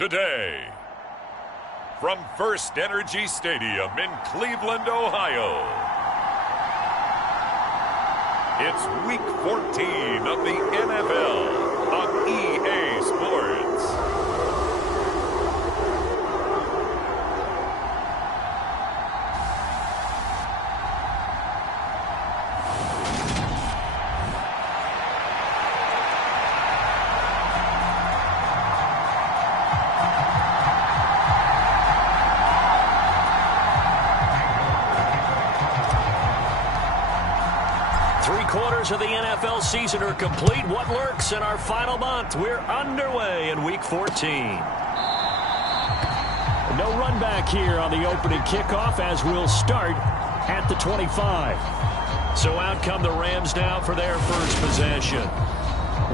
today. From First Energy Stadium in Cleveland, Ohio, it's Week 14 of the NFL on EA Sports. Of the NFL season are complete. What lurks in our final month? We're underway in Week 14. No run back here on the opening kickoff as we'll start at the 25. So out come the Rams now for their first possession.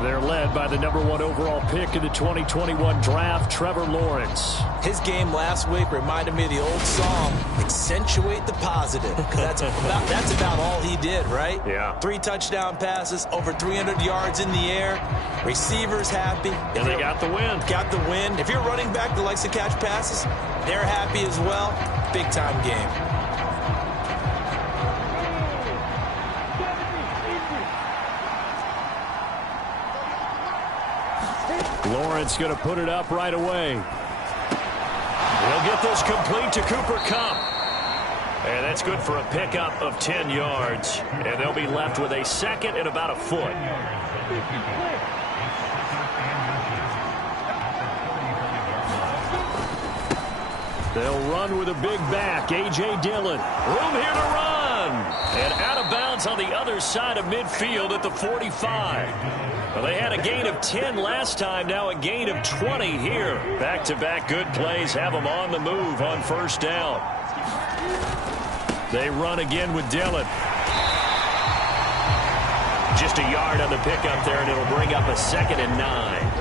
They're led by the #1 overall pick in the 2021 draft, Trevor Lawrence. His game last week reminded me of the old song, accentuate the positive. That's about all he did, right? Yeah. 3 touchdown passes, over 300 yards in the air. Receivers happy. And they got the win. Got the win. If you're running back that likes to catch passes, they're happy as well. Big time game. Lawrence going to put it up right away. He'll get this complete to Cooper Kupp. And that's good for a pickup of 10 yards. And they'll be left with a second and about a foot. They'll run with a big back. A.J. Dillon. Room here to run. And out of bounds on the other side of midfield at the 45. Well, they had a gain of 10 last time, now a gain of 20 here. Back-to-back good plays have them on the move on first down. They run again with Dillon. Just a yard on the pickup there, and it'll bring up a 2nd and 9.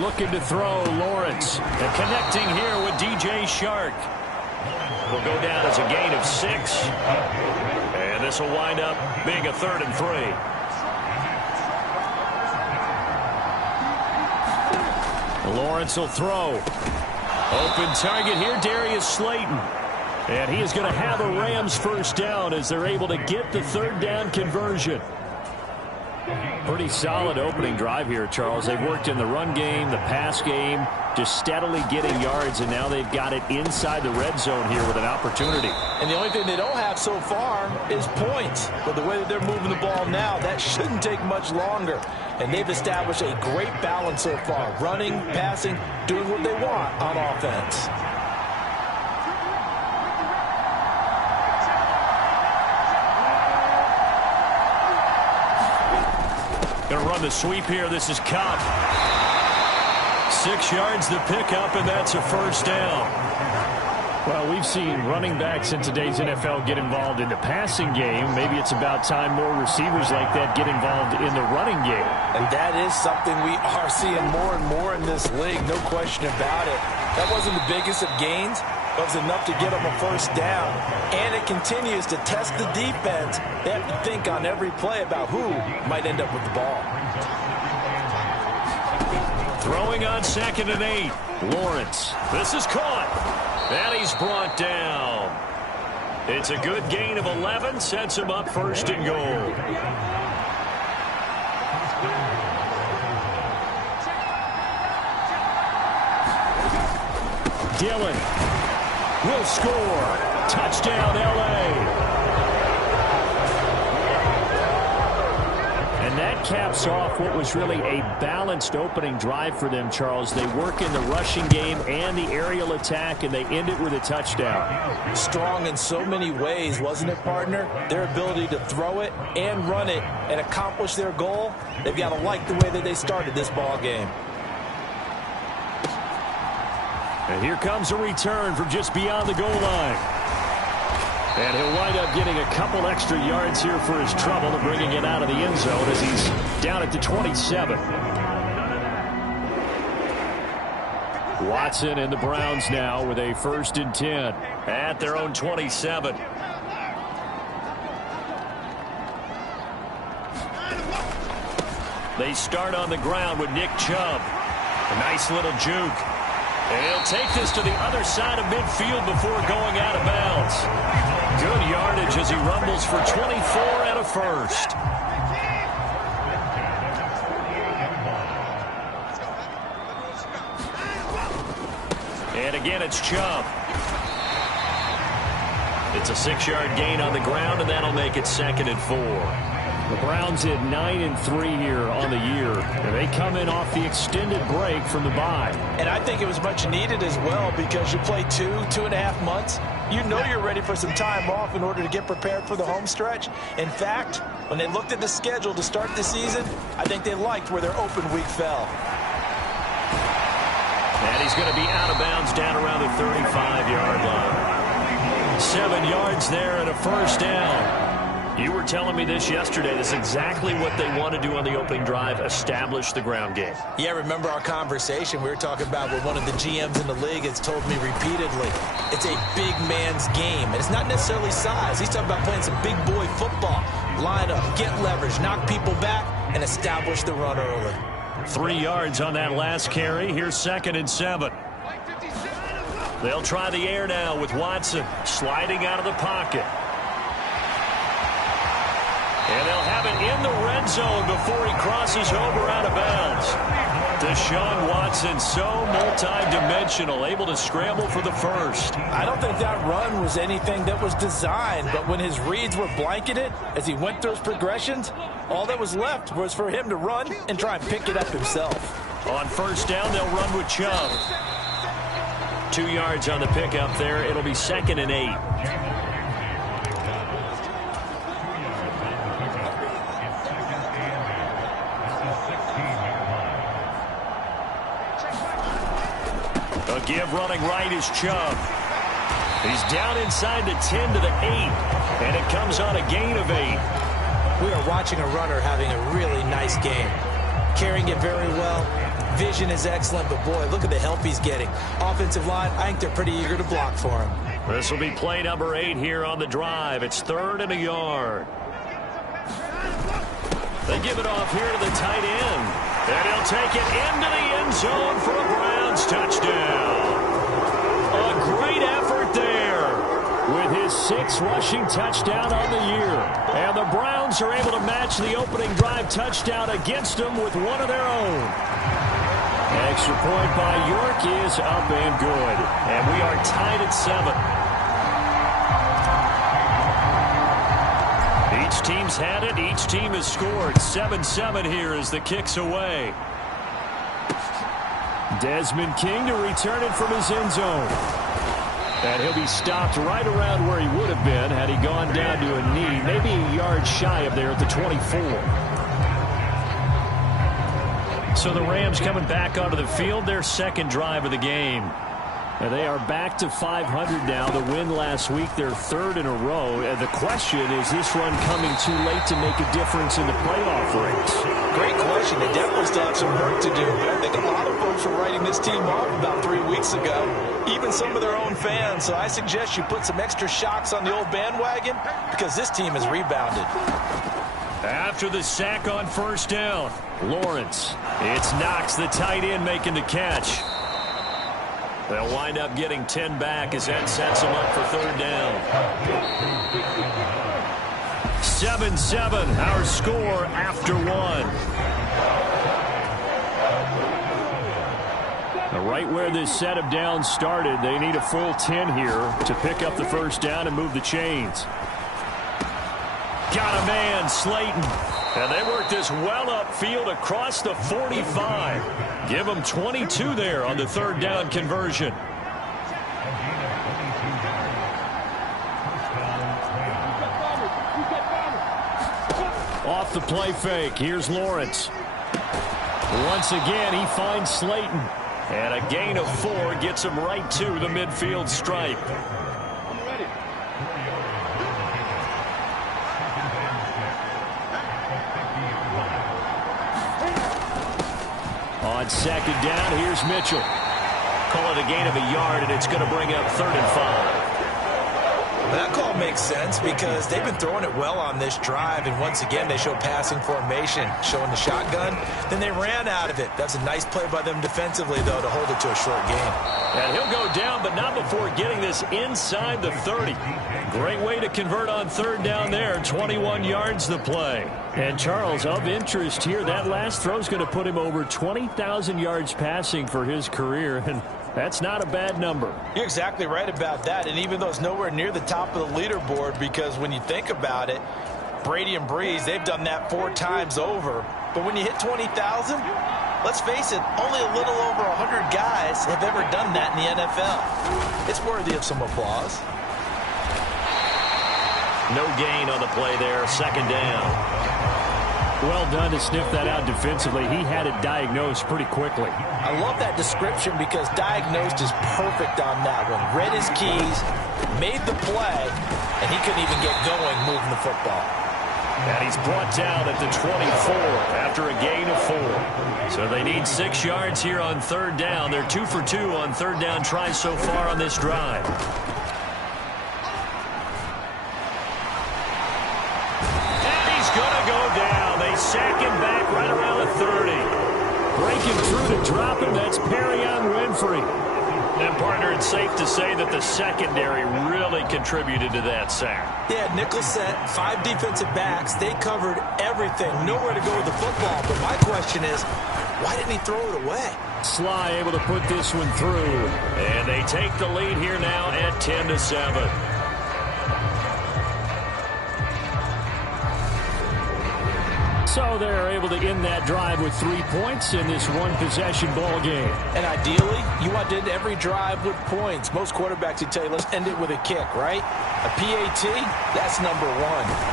Looking to throw, Lawrence. And connecting here with DJ Shark. Will go down as a gain of 6. And this will wind up being a 3rd and 3. Lawrence will throw. Open target here, Darius Slayton. And he is going to have a Rams first down as they're able to get the 3rd down conversion. Pretty solid opening drive here, Charles. They've worked in the run game, the pass game, just steadily getting yards, and now they've got it inside the red zone here with an opportunity. And the only thing they don't have so far is points. But the way that they're moving the ball now, that shouldn't take much longer. And they've established a great balance so far. Running, passing, doing what they want on offense. Going to run the sweep here. This is Kupp. 6 yards the pickup, and that's a first down. Well, we've seen running backs in today's NFL get involved in the passing game. Maybe it's about time more receivers like that get involved in the running game. And that is something we are seeing more and more in this league, no question about it. That wasn't the biggest of gains, but it was enough to get them a first down. And it continues to test the defense. They have to think on every play about who might end up with the ball. Throwing on 2nd and 8. Lawrence. This is caught. And he's brought down. It's a good gain of 11. Sets him up 1st and goal. Dillon will score. Touchdown, L.A. And that caps off what was really a balanced opening drive for them, Charles. They work in the rushing game and the aerial attack, and they end it with a touchdown. Strong in so many ways, wasn't it, partner? Their ability to throw it and run it and accomplish their goal, they've got to like the way that they started this ball game. And here comes a return from just beyond the goal line. And he'll wind up getting a couple extra yards here for his trouble and bringing it out of the end zone as he's down at the 27. Watson and the Browns now with a 1st and 10 at their own 27. They start on the ground with Nick Chubb. A nice little juke. And he'll take this to the other side of midfield before going out of bounds. Good yardage as he rumbles for 24 and a first. And again, it's Chubb. It's a 6-yard gain on the ground, and that'll make it 2nd and 4. The Browns at 9-3 here on the year, and they come in off the extended break from the bye. And I think it was much needed as well, because you play 2.5 months. You know you're ready for some time off in order to get prepared for the home stretch. In fact, when they looked at the schedule to start the season, I think they liked where their open week fell. And he's going to be out of bounds down around the 35-yard line. 7 yards there and a first down. You were telling me this yesterday. This is exactly what they want to do on the opening drive, establish the ground game. Yeah, remember our conversation we were talking about with one of the GMs in the league has told me repeatedly, it's a big man's game. And it's not necessarily size. He's talking about playing some big boy football. Line up, get leverage, knock people back, and establish the run early. 3 yards on that last carry. Here's 2nd and 7. They'll try the air now with Watson sliding out of the pocket. And they'll have it in the red zone before he crosses over out of bounds. Deshaun Watson, so multi-dimensional, able to scramble for the first. I don't think that run was anything that was designed, but when his reads were blanketed as he went through his progressions, all that was left was for him to run and try and pick it up himself. On first down, they'll run with Chubb. 2 yards on the pickup there. It'll be 2nd and 8. A give running right is Chubb. He's down inside the 10 to the 8, and it comes on a gain of 8. We are watching a runner having a really nice game. Carrying it very well. Vision is excellent, but boy, look at the help he's getting. Offensive line, I think they're pretty eager to block for him. This will be play number 8 here on the drive. It's 3rd and a yard. They give it off here to the tight end. And he'll take it into the end zone for a Browns touchdown. A great effort there with his 6th rushing touchdown on the year. And the Browns are able to match the opening drive touchdown against them with one of their own. Extra point by York is up and good. And we are tied at 7. Each team's had it. Each team has scored. 7-7 here as the kick's away. Desmond King to return it from his end zone. And he'll be stopped right around where he would have been had he gone down to a knee, maybe a yard shy of there at the 24. So the Rams coming back onto the field, their 2nd drive of the game. And they are back to 500 now. The win last week, their 3rd in a row. And the question, is this run coming too late to make a difference in the playoff race? Great question. They definitely still have some work to do. But I think a lot of folks were writing this team off about 3 weeks ago. Even some of their own fans. So I suggest you put some extra shocks on the old bandwagon, because this team has rebounded. After the sack on first down, Lawrence. It's Knox, the tight end, making the catch. They'll wind up getting 10 back as that sets them up for 3rd down. 7-7, our score after 1. Now, right where this set of downs started, they need a full 10 here to pick up the first down and move the chains. Got a man, Slayton. And they work this well upfield across the 45. Give them 22 there on the 3rd down conversion. Off the play fake, here's Lawrence. Once again, he finds Slayton. And a gain of 4 gets him right to the midfield stripe. On 2nd down, here's Mitchell. Call it a gain of a yard, and it's going to bring up 3rd and 5. Well, that call makes sense because they've been throwing it well on this drive, and once again they show passing formation, showing the shotgun. Then they ran out of it. That's a nice play by them defensively, though, to hold it to a short game. And he'll go down, but not before getting this inside the 30. Great way to convert on third down there. 21 yards the play. And Charles, of interest here, that last throw is going to put him over 20,000 yards passing for his career, and that's not a bad number. You're exactly right about that, and even though it's nowhere near the top of the leaderboard, because when you think about it, Brady and Breeze, they've done that 4 times over. But when you hit 20,000, let's face it, only a little over 100 guys have ever done that in the NFL. It's worthy of some applause. No gain on the play there, second down. Well done to sniff that out defensively. He had it diagnosed pretty quickly. I love that description because diagnosed is perfect on that one. Read his keys, made the play, and he couldn't even get going moving the football. And he's brought down at the 24 after a gain of 4. So they need 6 yards here on third down. They're 2 for 2 on third down tries so far on this drive. Sack him back right around the 30. Breaking through to drop him, that's Perrion Winfrey. And, partner, it's safe to say that the secondary really contributed to that sack. Yeah, nickel set, 5 defensive backs. They covered everything. Nowhere to go with the football. But my question is, why didn't he throw it away? Sly able to put this one through. And they take the lead here now at 10-7. So they're able to end that drive with 3 points in this one-possession ball game. And ideally, you want to end every drive with points. Most quarterbacks would tell you, let's end it with a kick, right? A PAT, that's number 1.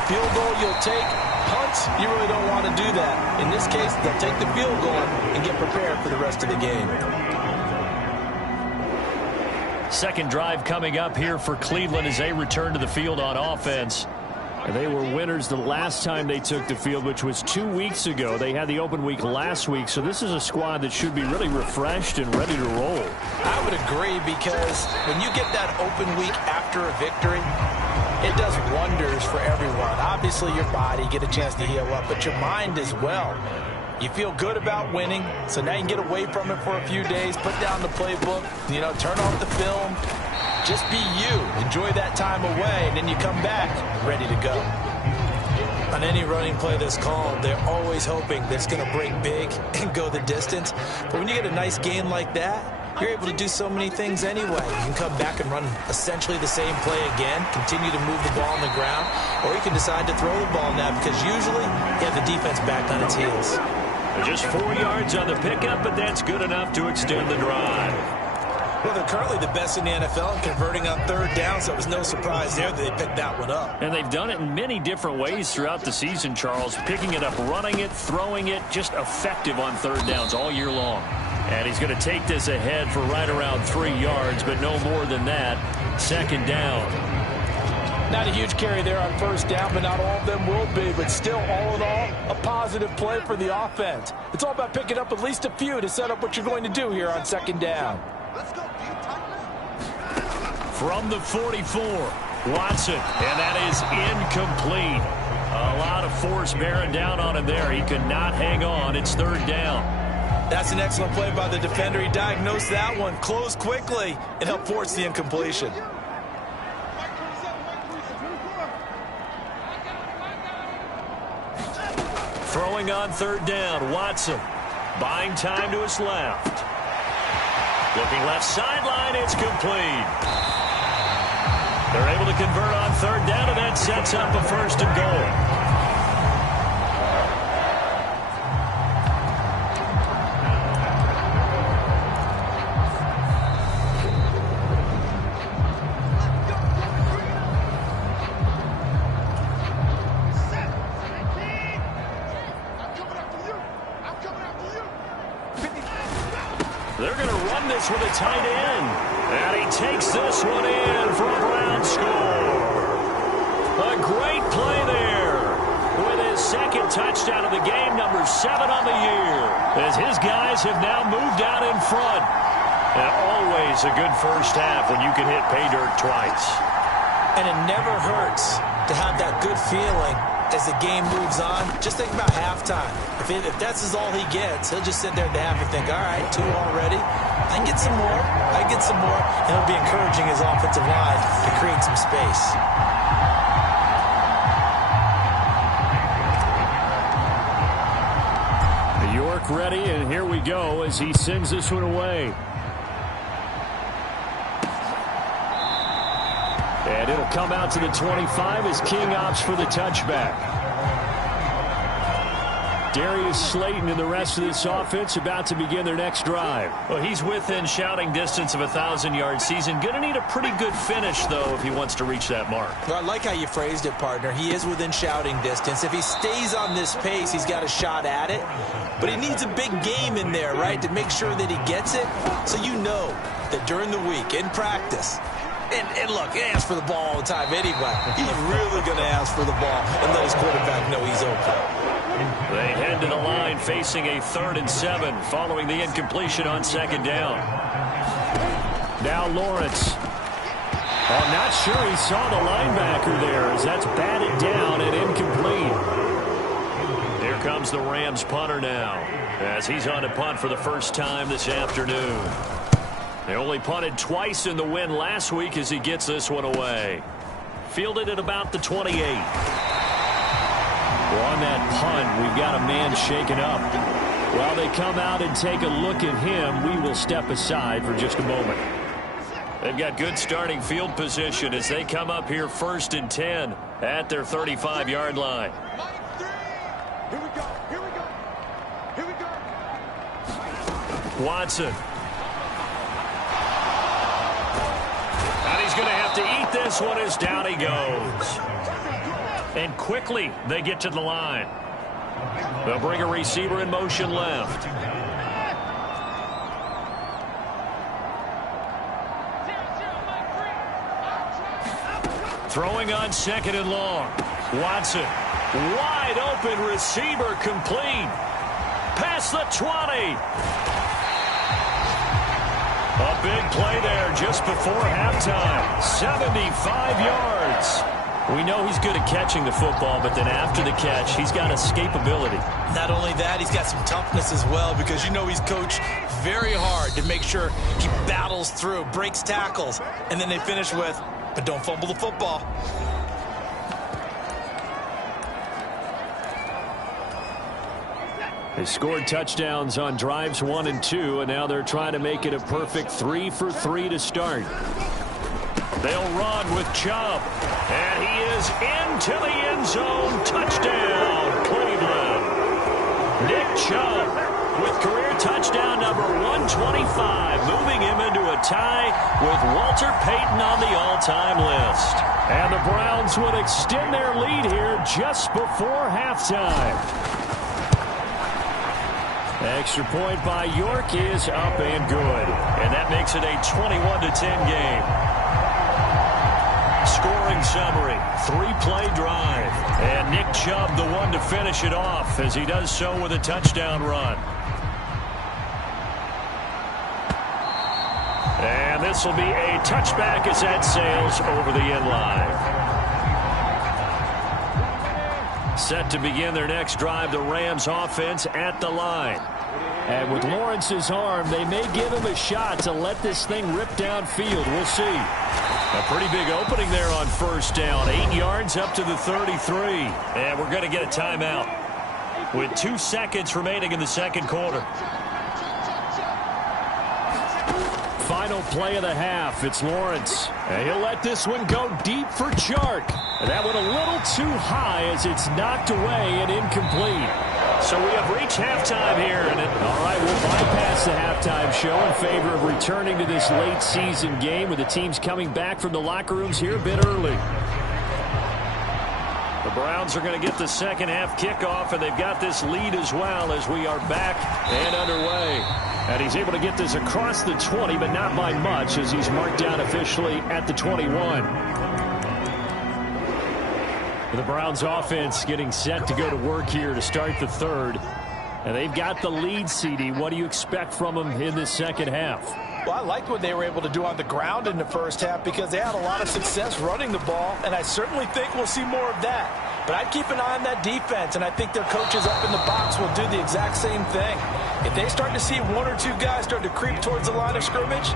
Field goal you'll take. Punts, you really don't want to do that. In this case, they'll take the field goal and get prepared for the rest of the game. Second drive coming up here for Cleveland as they return to the field on offense. They were winners the last time they took the field, which was 2 weeks ago. They had the open week last week, so this is a squad that should be really refreshed and ready to roll. I would agree, because when you get that open week after a victory, it does wonders for everyone. Obviously, your body, get a chance to heal up, but your mind as well. You feel good about winning, so now you can get away from it for a few days, put down the playbook, turn off the film. Just be you. Enjoy that time away, and then you come back ready to go. On any running play that's called, they're always hoping that it's going to break big and go the distance. But when you get a nice game like that, you're able to do so many things anyway. You can come back and run essentially the same play again, continue to move the ball on the ground, or you can decide to throw the ball now because usually you have the defense back on its heels. Just 4 yards on the pickup, but that's good enough to extend the drive. Well, they're currently the best in the NFL in converting on third down, so it was no surprise there that they picked that one up. And they've done it in many different ways throughout the season, Charles. Picking it up, running it, throwing it, just effective on third downs all year long. And he's going to take this ahead for right around 3 yards, but no more than that. Second down. Not a huge carry there on first down, but not all of them will be. But still, all in all, a positive play for the offense. It's all about picking up at least a few to set up what you're going to do here on second down. From the 44, Watson, and that is incomplete. A lot of force bearing down on him there. He could not hang on. It's third down. That's an excellent play by the defender. He diagnosed that one, closed quickly, and helped force the incompletion. Throwing on third down, Watson. Buying time to his left. Looking left sideline, it's complete. They're able to convert on third down, and that sets up a first and goal. They're going to run this with a tight end. And he takes this one in for a Brown score. A great play there. With his second touchdown of the game, number 7 on the year. As his guys have now moved out in front. And always a good first half when you can hit pay dirt twice. And it never hurts to have that good feeling as the game moves on. Just think about halftime. If that's all he gets, he'll just sit there at the half and think, all right, 2 already. I can get some more. I can get some more. And he'll be encouraging his offensive line to create some space. York ready, and here we go as he sends this one away. And it'll come out to the 25 as King opts for the touchback. Darius Slayton and the rest of this offense about to begin their next drive. Well, he's within shouting distance of a 1,000-yard season. Going to need a pretty good finish, though, if he wants to reach that mark. Well, I like how you phrased it, partner. He is within shouting distance. If he stays on this pace, he's got a shot at it. But he needs a big game in there, right, to make sure that he gets it. So you know that during the week, in practice, and look, he asks for the ball all the time anyway. He's really going to ask for the ball and let his quarterback know he's open. They head to the line facing a 3rd and 7 following the incompletion on 2nd down. Now Lawrence. I'm not sure he saw the linebacker there as that's batted down and incomplete. Here comes the Rams punter now as he's on to punt for the first time this afternoon. They only punted twice in the win last week as he gets this one away. Fielded at about the 28. Well, on that punt, we've got a man shaken up. While they come out and take a look at him, we will step aside for just a moment. They've got good starting field position as they come up here 1st and 10 at their 35-yard line. Here we go. Here we go. Here we go. Watson. And he's going to have to eat this one as down he goes. And quickly they get to the line. They'll bring a receiver in motion left. Throwing on 2nd and long. Watson. Wide open receiver complete. Past the 20. A big play there just before halftime. 75 yards. We know he's good at catching the football, but then after the catch, he's got escapability. Not only that, he's got some toughness as well because you know he's coached very hard to make sure he battles through, breaks tackles, and then they finish with, but don't fumble the football. They scored touchdowns on drives 1 and 2, and now they're trying to make it a perfect 3 for 3 to start. They'll run with Chubb, and he is into the end zone. Touchdown, Cleveland. Nick Chubb with career touchdown number 125, moving him into a tie with Walter Payton on the all-time list. And the Browns would extend their lead here just before halftime. Extra point by York is up and good. And that makes it a 21-10 game. Scoring summary, 3-play drive. And Nick Chubb the one to finish it off as he does so with a touchdown run. And this will be a touchback as that sails over the end line. Set to begin their next drive, the Rams offense at the line. And with Lawrence's arm, they may give him a shot to let this thing rip downfield. We'll see. A pretty big opening there on 1st down. 8 yards up to the 33. And we're going to get a timeout with 2 seconds remaining in the 2nd quarter. Final play of the half. It's Lawrence. And he'll let this one go deep for Chark. And that one a little too high as it's knocked away and incomplete. So we have reached halftime here. And all right, we'll bypass the halftime show in favor of returning to this late season game with the teams coming back from the locker rooms here a bit early. The Browns are going to get the second half kickoff, and they've got this lead as well as we are back and underway. And he's able to get this across the 20, but not by much as he's marked down officially at the 21. The Browns offense getting set to go to work here to start the 3rd. And they've got the lead, CD. What do you expect from them in this second half? Well, I liked what they were able to do on the ground in the first half because they had a lot of success running the ball, and I certainly think we'll see more of that. But I'd keep an eye on that defense, and I think their coaches up in the box will do the exact same thing. If they start to see one or two guys start to creep towards the line of scrimmage,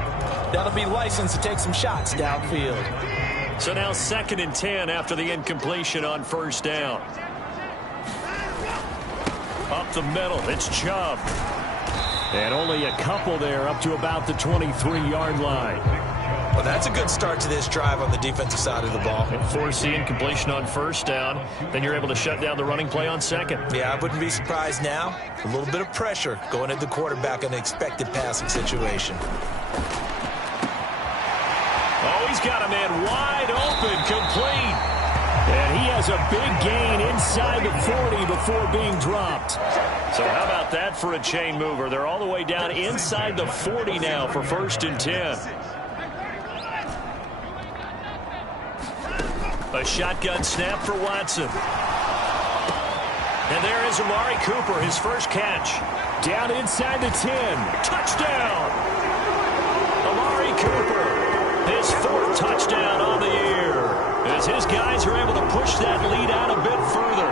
that'll be licensed to take some shots downfield. So now 2nd and 10 after the incompletion on first down. Up the middle, it's Chubb. And only a couple there up to about the 23-yard line. Well, that's a good start to this drive on the defensive side of the ball. Force the incompletion on first down. Then you're able to shut down the running play on second. Yeah, I wouldn't be surprised now. A little bit of pressure going at the quarterback in an expected passing situation. Oh, he's got a man wide open, complete. And he has a big gain inside the 40 before being dropped. So how about that for a chain mover? They're all the way down inside the 40 now for 1st and 10. A shotgun snap for Watson. And there is Amari Cooper, his first catch. Down inside the 10. Touchdown! Amari Cooper, his 4th touchdown on the year. As his guys are able to push that lead out a bit further.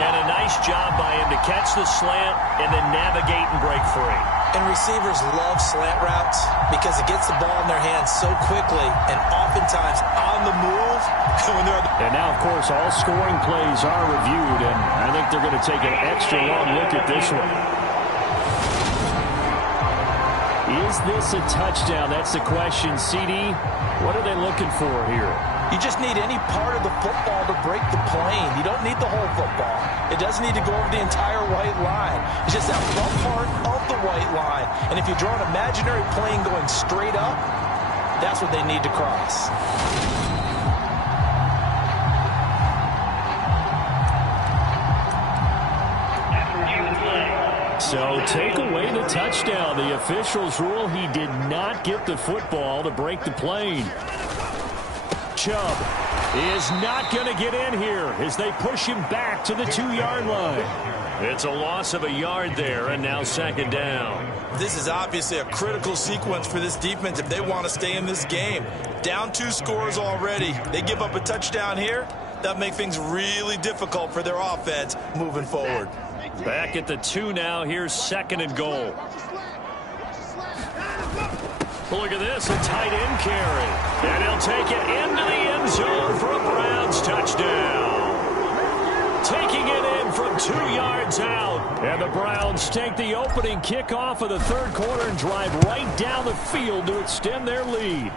And a nice job by him to catch the slant and then navigate and break free. And receivers love slant routes because it gets the ball in their hands so quickly and oftentimes on the move. And now, of course, all scoring plays are reviewed, and I think they're going to take an extra long look at this one. Is this a touchdown? That's the question. CD, what are they looking for here? You just need any part of the football to break the plane. You don't need the whole football. It doesn't need to go over the entire white line. It's just that front part of the white line. And if you draw an imaginary plane going straight up, that's what they need to cross. So take away the touchdown. The officials rule he did not get the football to break the plane. Chubb is not going to get in here as they push him back to the 2-yard line. It's a loss of a yard there, and now 2nd down. This is obviously a critical sequence for this defense if they want to stay in this game. Down 2 scores already. They give up a touchdown here. That makes things really difficult for their offense moving forward. Back at the 2 now. Here's 2nd and goal. Look at this, a tight end carry. And he'll take it into the end zone for a Browns touchdown. Taking it in from 2 yards out. And the Browns take the opening kickoff of the 3rd quarter and drive right down the field to extend their lead.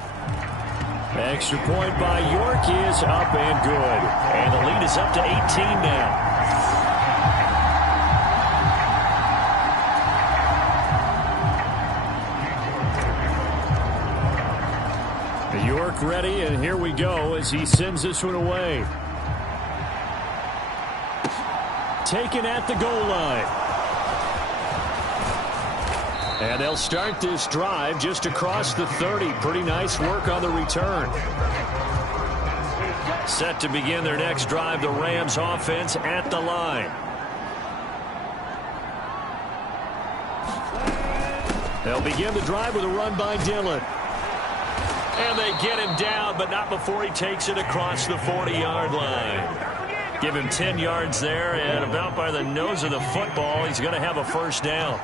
Extra point by York is up and good. And the lead is up to 18 now. York ready, and here we go as he sends this one away. Taken at the goal line. And they'll start this drive just across the 30. Pretty nice work on the return. Set to begin their next drive, the Rams offense at the line. They'll begin the drive with a run by Dillon. And they get him down, but not before he takes it across the 40-yard line. Give him 10 yards there, and about by the nose of the football, he's going to have a 1st down.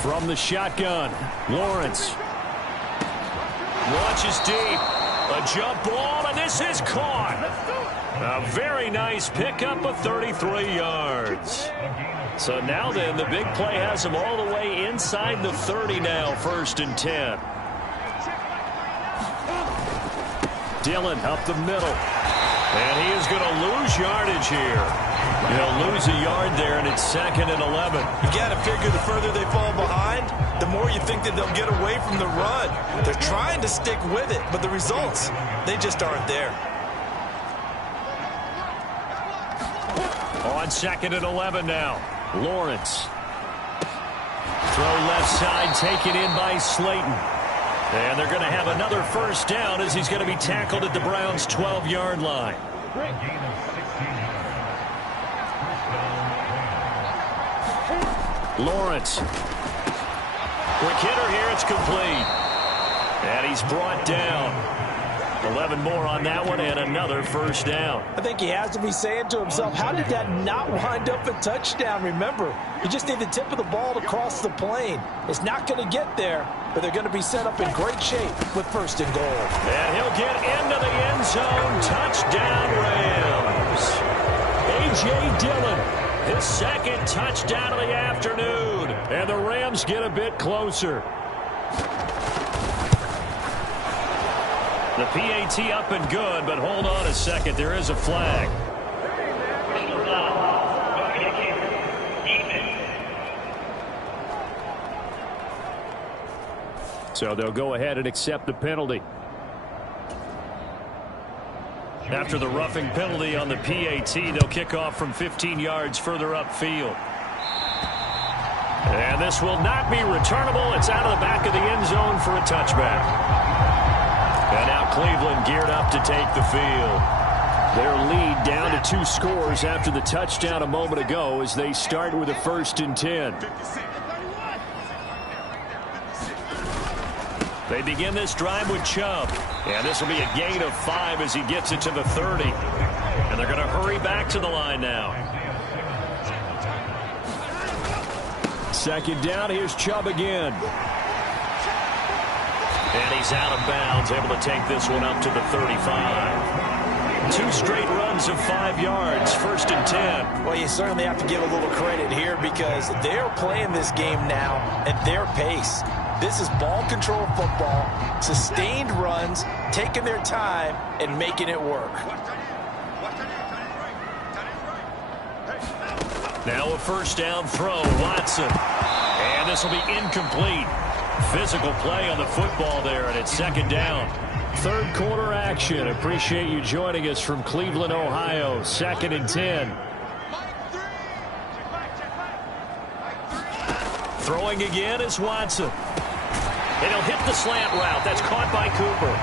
From the shotgun, Lawrence. Launches deep. A jump ball, and this is caught. A very nice pickup of 33 yards. So now then, the big play has him all the way inside the 30 now, 1st and 10. Dillon up the middle. And he is going to lose yardage here. He'll lose a yard there, and it's 2nd and 11. You got to figure the further they fall behind, the more you think that they'll get away from the run. They're trying to stick with it, but the results, they just aren't there. On 2nd and 11 now. Lawrence. Throw left side, taken in by Slayton. And they're going to have another 1st down as he's going to be tackled at the Browns' 12-yard line. Lawrence Quick hitter here. It's complete. And he's brought down. 11 more on that one and another first down. I think he has to be saying to himself, how did that not wind up a touchdown? Remember, you just need the tip of the ball to cross the plane. It's not going to get there, but they're going to be set up in great shape with first and goal. And he'll get into the end zone. Touchdown, Rams. A.J. Dillon, his second touchdown of the afternoon. And the Rams get a bit closer. The PAT up and good, but hold on a second. There is a flag. So they'll go ahead and accept the penalty. After the roughing penalty on the PAT, they'll kick off from 15 yards further upfield. And this will not be returnable. It's out of the back of the end zone for a touchback. And now Cleveland geared up to take the field. Their lead down to 2 scores after the touchdown a moment ago as they start with a 1st and 10. They begin this drive with Chubb. And this will be a gain of 5 as he gets it to the 30. And they're going to hurry back to the line now. 2nd down. Here's Chubb again. And he's out of bounds, able to take this one up to the 35. 2 straight runs of 5 yards, 1st and 10. Well, you certainly have to give a little credit here because they're playing this game now at their pace. This is ball control football, sustained runs, taking their time and making it work. Now a 1st down throw, Watson. And this will be incomplete. Physical play on the football there, and it's 2nd down. 3rd quarter action. Appreciate you joining us from Cleveland, Ohio. 2nd and 10. Throwing again is Watson. And he'll hit the slant route. That's caught by Cooper.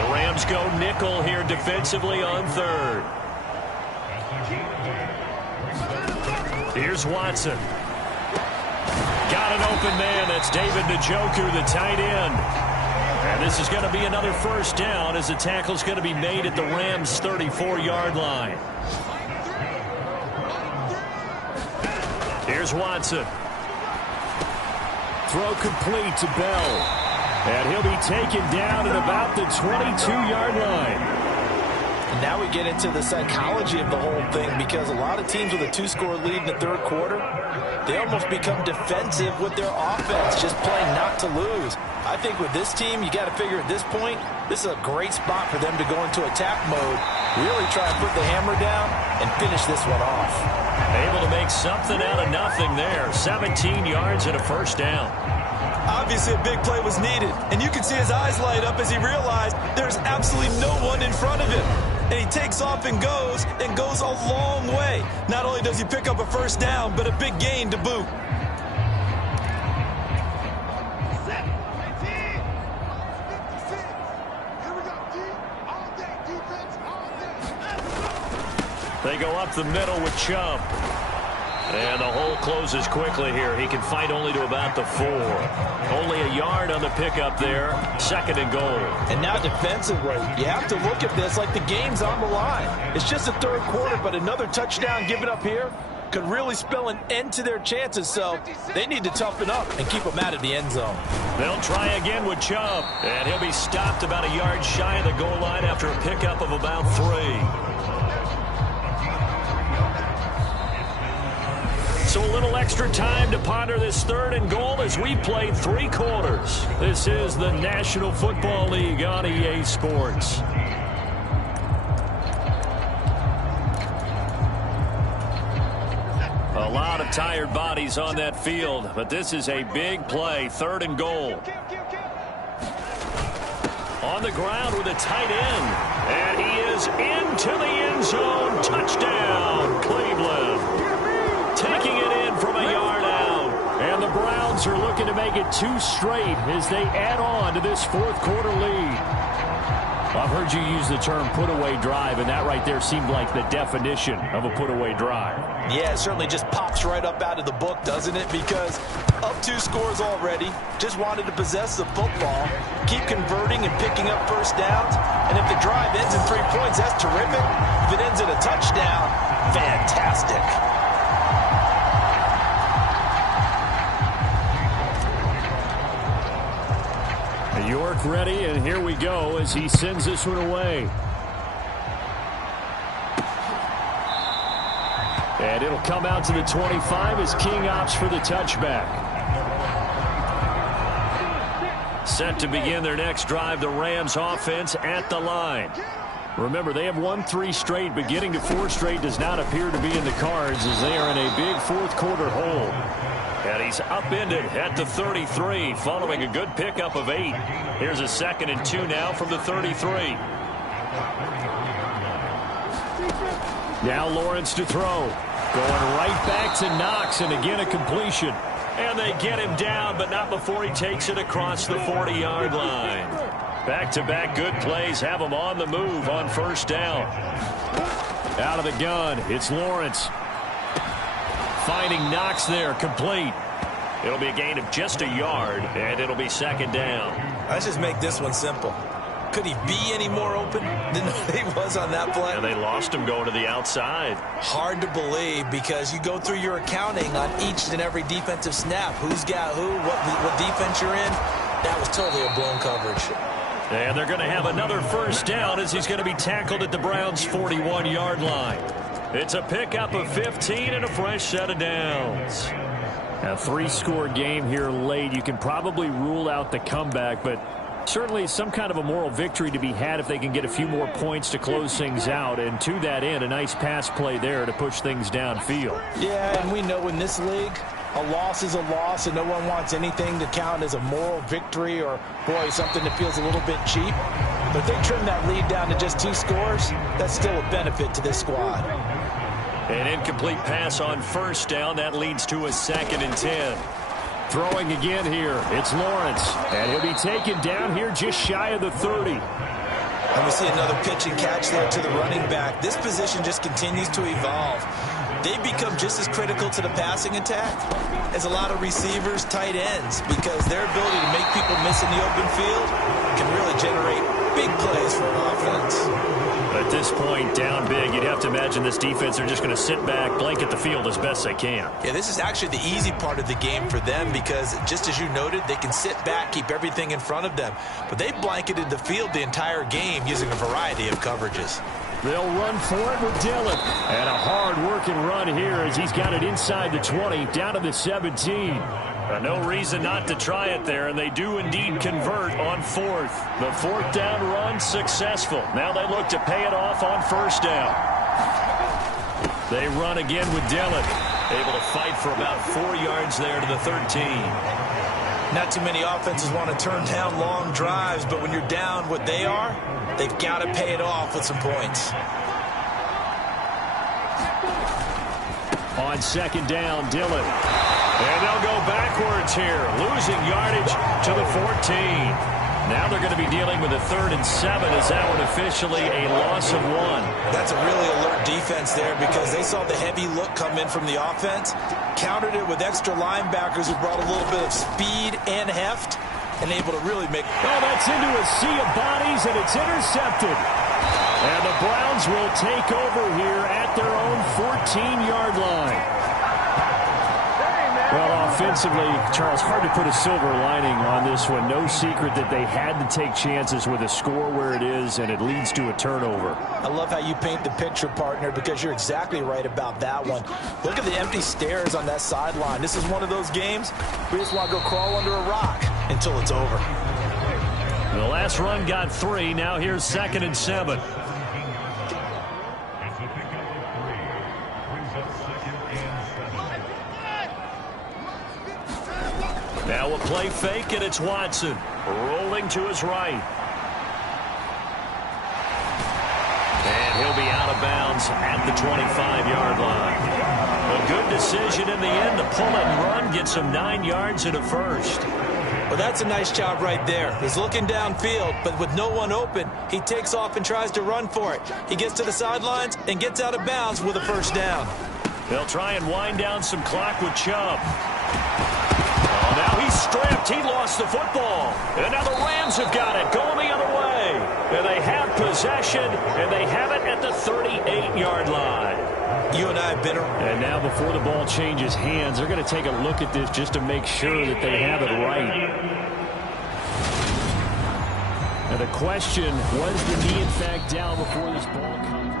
The Rams go nickel here defensively on 3rd. Here's Watson. Got an open man. That's David Njoku, the tight end. And this is going to be another 1st down as the tackle's going to be made at the Rams' 34-yard line. Here's Watson. Throw complete to Bell. And he'll be taken down at about the 22-yard line. And now we get into the psychology of the whole thing because a lot of teams with a 2-score lead in the 3rd quarter, they almost become defensive with their offense, just playing not to lose. I think with this team, you got to figure at this point, this is a great spot for them to go into attack mode, really try and put the hammer down and finish this one off. Able to make something out of nothing there. 17 yards and a 1st down. Obviously, a big play was needed, and you can see his eyes light up as he realized there's absolutely no one in front of him. And he takes off and goes a long way. Not only does he pick up a 1st down, but a big gain to boot. They go up the middle with Chubb. And the hole closes quickly here. He can fight only to about the 4. Only a yard on the pickup there. 2nd and goal. And now defensively, you have to look at this like the game's on the line. It's just the 3rd quarter, but another touchdown given up here could really spell an end to their chances. So they need to toughen up and keep them out of the end zone. They'll try again with Chubb. And he'll be stopped about a yard shy of the goal line after a pickup of about 3. So a little extra time to ponder this 3rd and goal as we played 3 quarters. This is the National Football League on EA Sports. A lot of tired bodies on that field, but this is a big play, 3rd and goal. On the ground with a tight end, and he is into the end zone. Touchdown, Cleveland. Taking it in from a yard out. And the Browns are looking to make it 2 straight as they add on to this 4th quarter lead. I've heard you use the term put-away drive, and that right there seemed like the definition of a put-away drive. Yeah, it certainly just pops right up out of the book, doesn't it? Because up 2 scores already, just wanted to possess the football, keep converting and picking up first downs, and if the drive ends in 3 points, that's terrific. If it ends in a touchdown, fantastic. York ready, and here we go as he sends this one away. And it'll come out to the 25 as King opts for the touchback. Set to begin their next drive, the Rams offense at the line. Remember, they have won 3 straight, but getting to 4 straight does not appear to be in the cards as they are in a big fourth-quarter hole. And he's upended at the 33 following a good pickup of 8. Here's a 2nd and 2 now from the 33. Now Lawrence to throw. Going right back to Knox, and again a completion. And they get him down, but not before he takes it across the 40-yard line. Back-to-back good plays have him on the move on first down. Out of the gun, it's Lawrence. Finding Knox there, complete. It'll be a gain of just a yard, and it'll be 2nd down. Let's just make this one simple. Could he be any more open than he was on that play? And they lost him going to the outside. Hard to believe because you go through your accounting on each and every defensive snap. Who's got who, what defense you're in. That was totally a blown coverage. And they're going to have another first down as he's going to be tackled at the Browns' 41-yard line. It's a pickup of 15 and a fresh set of downs. A 3-score game here late. You can probably rule out the comeback, but certainly some kind of a moral victory to be had if they can get a few more points to close things out. And to that end, a nice pass play there to push things downfield. Yeah, and we know in this league, a loss is a loss, and no one wants anything to count as a moral victory or, boy, something that feels a little bit cheap. But if they trim that lead down to just 2 scores, that's still a benefit to this squad. An incomplete pass on first down. That leads to a 2nd and 10. Throwing again here. It's Lawrence. And he'll be taken down here just shy of the 30. And we see another pitch and catch there to the running back. This position just continues to evolve. They become just as critical to the passing attack as a lot of receivers, tight ends, because their ability to make people miss in the open field can really generate big plays for an offense. At this point, down big, you'd have to imagine this defense are just going to sit back, blanket the field as best they can. Yeah, this is actually the easy part of the game for them because, just as you noted, they can sit back, keep everything in front of them. But they blanketed the field the entire game using a variety of coverages. They'll run for it with Dillon. And a hard-working run here as he's got it inside the 20, down to the 17. No reason not to try it there, and they do indeed convert on 4th. The 4th down run successful. Now they look to pay it off on first down. They run again with Dillon. Able to fight for about 4 yards there to the 13. Not too many offenses want to turn down long drives, but when you're down what they are, they've got to pay it off with some points. On 2nd down, Dillon. And they'll go backwards here, losing yardage to the 14. Now they're going to be dealing with a 3rd and 7 as that one officially a loss of 1. That's a really alert defense there because they saw the heavy look come in from the offense, countered it with extra linebackers who brought a little bit of speed and heft, and able to really make... Oh, that's into a sea of bodies, and it's intercepted. And the Browns will take over here at their own 14-yard line. Well, offensively, Charles, hard to put a silver lining on this one. No secret that they had to take chances with a score where it is, and it leads to a turnover. I love how you paint the picture, partner, because you're exactly right about that one. Look at the empty stairs on that sideline. This is one of those games we just want to go crawl under a rock until it's over. The last run got 3. Now here's 2nd and 7. Now a play fake, and it's Watson rolling to his right. And he'll be out of bounds at the 25-yard line. A good decision in the end to pull and run, get some 9 yards and a first. Well, that's a nice job right there. He's looking downfield, but with no one open, he takes off and tries to run for it. He gets to the sidelines and gets out of bounds with a first down. They'll try and wind down some clock with Chubb. Oh, now he's stripped. He lost the football. And now the Rams have got it, going the other way. And they have possession, and they have it at the 38-yard line. You and I have been around. And now before the ball changes hands, they're going to take a look at this just to make sure that they have it right. And the question, was the knee in fact down before this ball comes?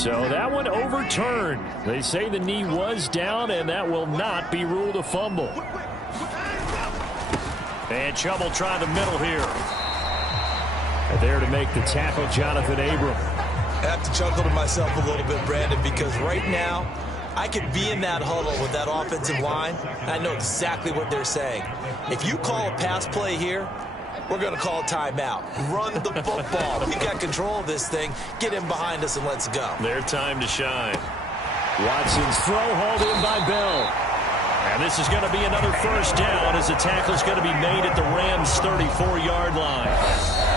So that one overturned. They say the knee was down, and that will not be ruled a fumble. And Chubb will try the middle here. And there to make the tackle, Jonathan Abram. I have to chuckle to myself a little bit, Brandon, because right now I could be in that huddle with that offensive line, and I know exactly what they're saying. If you call a pass play here, we're going to call a timeout. Run the football. We got control of this thing. Get him behind us and let's go. Their time to shine. Watson's throw hauled in by Bell. And this is going to be another first down as the tackle's going to be made at the Rams' 34-yard line.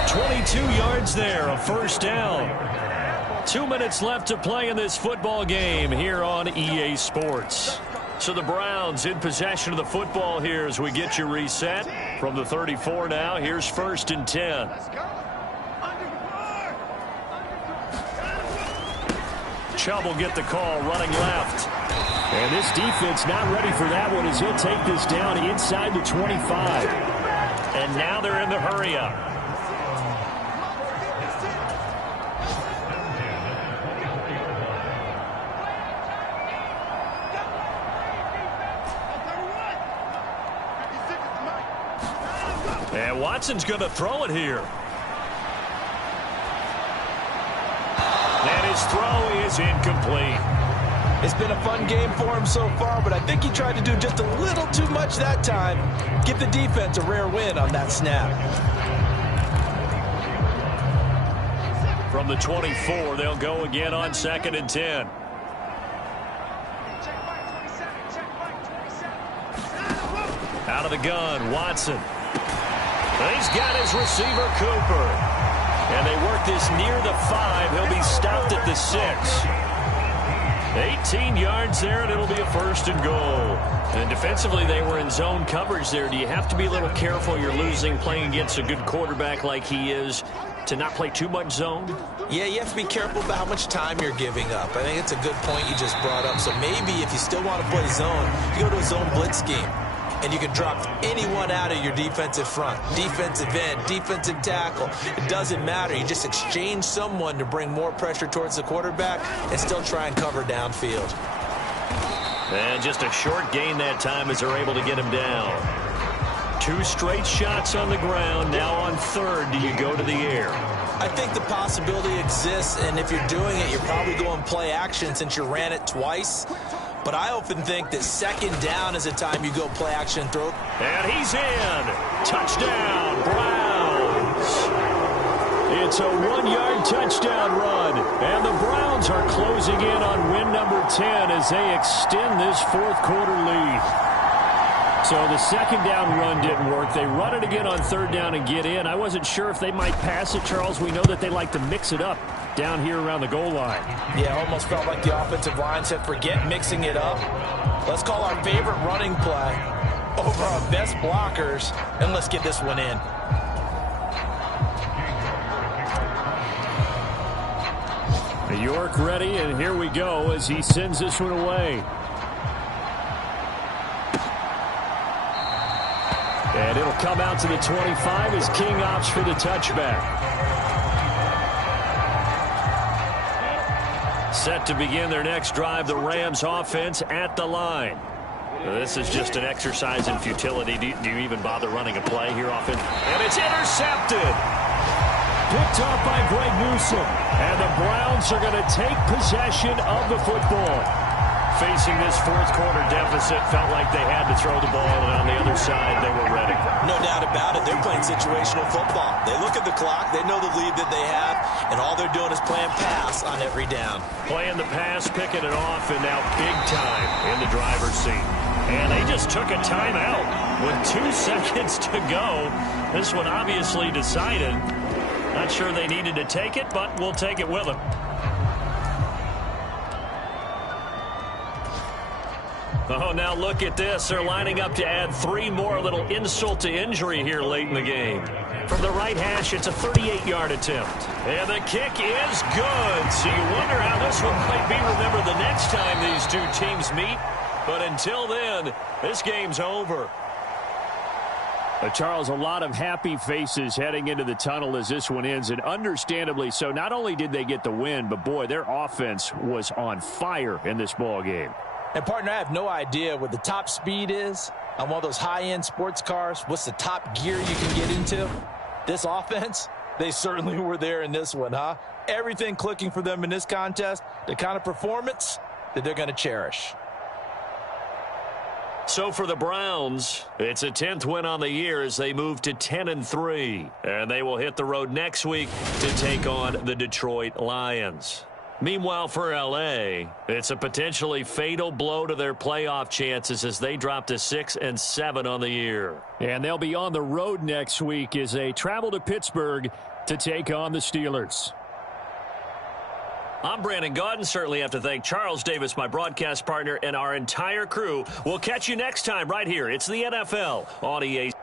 22 yards there, a first down. 2 minutes left to play in this football game here on EA Sports. So the Browns in possession of the football here as we get you reset. From the 34 now, here's 1st and 10. Chubb will get the call running left. And this defense not ready for that one as he'll take this down inside the 25. And now they're in the hurry-up. And Watson's going to throw it here. And his throw is incomplete. It's been a fun game for him so far, but I think he tried to do just a little too much that time. Give the defense a rare win on that snap. From the 24, they'll go again on 2nd and 10. Out of the gun, Watson. He's got his receiver, Cooper. And they work this near the 5. He'll be stopped at the 6. 18 yards there, and it'll be a 1st and goal. And defensively, they were in zone coverage there. Do you have to be a little careful? You're losing playing against a good quarterback like he is to not play too much zone? Yeah, you have to be careful about how much time you're giving up. I think it's a good point you just brought up. So maybe if you still want to play zone, you go to a zone blitz scheme. And you can drop anyone out of your defensive front, defensive end, defensive tackle. It doesn't matter. You just exchange someone to bring more pressure towards the quarterback and still try and cover downfield. And just a short gain that time as they're able to get him down. 2 straight shots on the ground. Now on 3rd, do you go to the air? I think the possibility exists, and if you're doing it, you're probably going play action since you ran it twice. But I often think that 2nd down is a time you go play action throw. And he's in. Touchdown, Browns. It's a 1-yard touchdown run. And the Browns are closing in on win number 10 as they extend this 4th quarter lead. So the 2nd down run didn't work. They run it again on 3rd down and get in. I wasn't sure if they might pass it, Charles. We know that they like to mix it up down here around the goal line. Yeah, almost felt like the offensive line said, forget mixing it up. Let's call our favorite running play over our best blockers, and let's get this one in. York ready, and here we go as he sends this one away. And it'll come out to the 25 as King opts for the touchback. Set to begin their next drive, the Rams offense at the line. This is just an exercise in futility. Do you even bother running a play here often? And it's intercepted. Picked off by Greg Newsome. And the Browns are going to take possession of the football. Facing this 4th quarter deficit, felt like they had to throw the ball, and on the other side, they were ready. No doubt about it. They're playing situational football. They look at the clock, they know the lead that they have, and all they're doing is playing pass on every down. Playing the pass, picking it off, and now big time in the driver's seat. And they just took a timeout with 2 seconds to go. This one obviously decided. Not sure they needed to take it, but we'll take it with them. Oh, now look at this. They're lining up to add 3 more, little insult to injury here late in the game. From the right hash, it's a 38-yard attempt. And the kick is good. So you wonder how this one might be remembered the next time these two teams meet. But until then, this game's over. Charles, a lot of happy faces heading into the tunnel as this one ends, and understandably so. Not only did they get the win, but, boy, their offense was on fire in this ball game. And, partner, I have no idea what the top speed is on one of those high-end sports cars. What's the top gear you can get into? This offense, they certainly were there in this one, huh? Everything clicking for them in this contest, the kind of performance that they're going to cherish. So for the Browns, it's a 10th win on the year as they move to 10-3. And they will hit the road next week to take on the Detroit Lions. Meanwhile, for L.A., it's a potentially fatal blow to their playoff chances as they drop to 6-7 on the year. And they'll be on the road next week as they travel to Pittsburgh to take on the Steelers. I'm Brandon Gaudin. Certainly have to thank Charles Davis, my broadcast partner, and our entire crew. We'll catch you next time right here. It's the NFL on EA.